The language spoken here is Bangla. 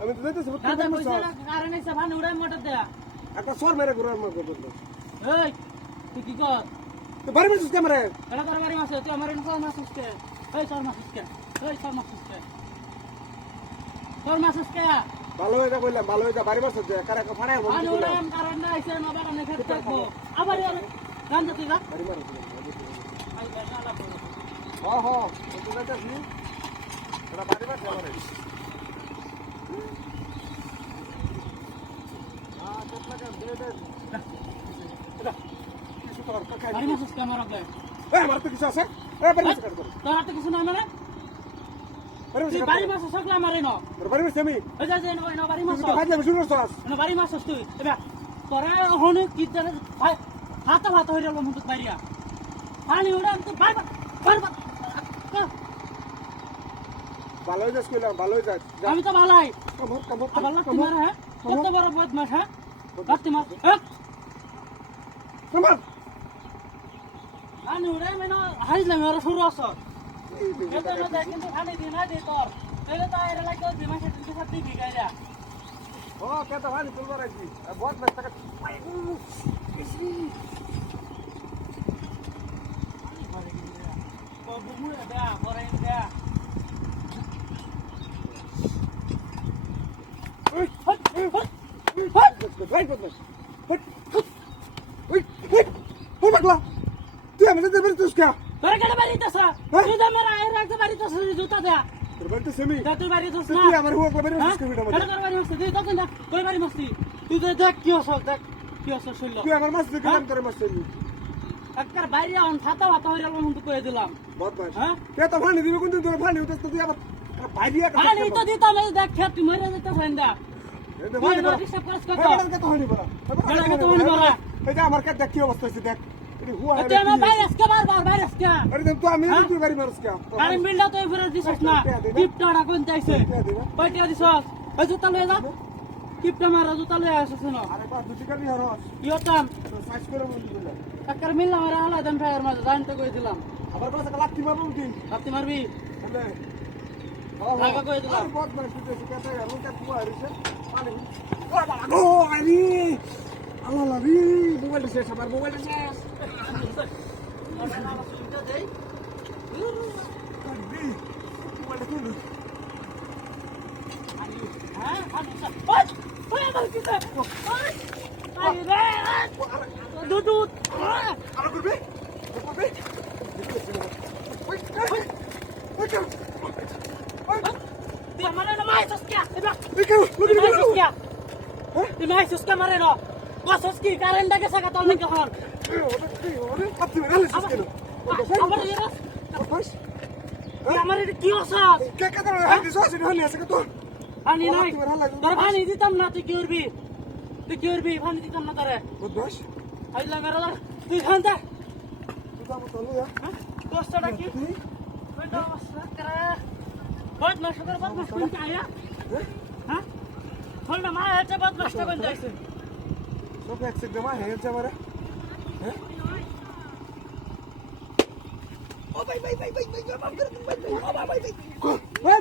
আমি তো যাইতেছি, তুই বাড়ি কি কর তুই বাড়ি কে মারে? এটা করে পারি মাসে তুই আমার মাসুস কে এই সর মাসুস কে এই কে সর মাসুস কে ভালো হয়ে কইলাম ভালো এটা বাড়ি বাসা আমারে আ চপলা কা দে এটা কিছু আছে? তোর? হাতে কিছু না মানে? তুই মাছ সকলা মারে ন। আমি? ন বাড়ি মাছ তুই তো মাছ তুই। এবা তোরা কি তোর হাত হাত হইরা লম মুটুক বাইরিয়া। পানি ওড়া তো বাই ভালো যাস কিলা ভালো যাস। আমি তো ভালাই। কমর ভালো তোমার হ্যাঁ? কত বড় বদমাশ হ্যাঁ? কত মার। কমর পানি ওড়া মেনো হাইলা মেরা এই, এই, এটা না দেখ কিন্তু খালি দিন না দে তোর তাহলে তো এর লাগে দিমাগ সেটা দিতে সাথে বিগাইরা ও, কে তো ভালো তুলবার আইছি। আর বহুত ব্যস্ত টাকা। বুমুড়ে দেয়া পরে দেয়া ওই, হট হট ওই, ওই, বদমাশ। Hot, hot. ওই, ওই, ওই পাগলা। তুই আমাদের দেবের তুই কে? হ্যাঁ? তোর কেন বাড়ি তাসা তুই যা মেরা আয়ের রাখতে বাড়ি তাসা জুতা দে তোর বাড়ি তাসা আমি তোর বাড়ি তাসা তুই আমার হুয়া কবে বাড়ি মস্তি ভিডিও মধ্যে তোর বাড়ি মস্তি তুই তখন দেখ কই বাড়ি মস্তি তুই তো দেখ কি হসল দেখ কি হসল শুনল তুই আমার মস্তি কাম তোর মস্তি একবার বাইরে অন ছাতা হাতা হইরা লম তো কই দিলাম। বহুত বহুত হ্যাঁ? তে তো ভানি দিবি কোন তোর ভানি উঠছ তুই আবার বাইরে ভানি তো দিতাম দেখ খেত মরে যেতে হইন্দা তুই নোটিশ পাস কর। এটা তো হইনি বড় এটা আমার কে দেখ কি অবস্থা হইছে দেখ। কিপটা হ্যাঁ? আচ্ছা, মারা জুতা লয়ে আসছ না। আরে বাপ দুটি কালি হরস। ইয়তাম সাইজ করে বল দিল টাকার মিল আমার আলা দেন ফায়ার মাঝে জানতে কই দিলাম। আবার কথা লাত্তি মারব কি লাত্তি মারবি? লাগা কই দিলাম। বহুত মানুষ দিতেছে কথা আর লোকটা কুয়া হইছে। মানে ও বাবা গো আরে! আল্লাহ আল্লাহ রে মোবাইলটা শেষ আমার মোবাইলটা শেষ দুধ আরও করবে করবে Mareno, ma è soschiato! Ma è soschiato! Ma è soschiato, Mareno! BSS কি? কারেন্ট আগে সাকা তল নাকি হন আমার এরা আমার এটা কি অসাস? কে কথা হল দিছ আসিনি হল আছে কত আনি নাই তোর ভানি দিতাম না তুই কি করবি? তুই কি করবি? ভানি দিতাম না তোরে। বদমাস। আইলা মেরা তুই খান দা। তুই দাম চলো হ্যাঁ? কি? তুই? দাম অসাস করে বদমাস করে বদমাস কোন কি আয়া? হ্যাঁ? হ্যাঁ? হল না মা আচ্ছা, এটা বদমাস কোন যাইছে সব এক সেকেন্ড মা হেল যাবারে হ্যাঁ ও ভাই ভাই ভাই ভাই ভাই ভাই ভাই ভাই ভাই ভাই ভাই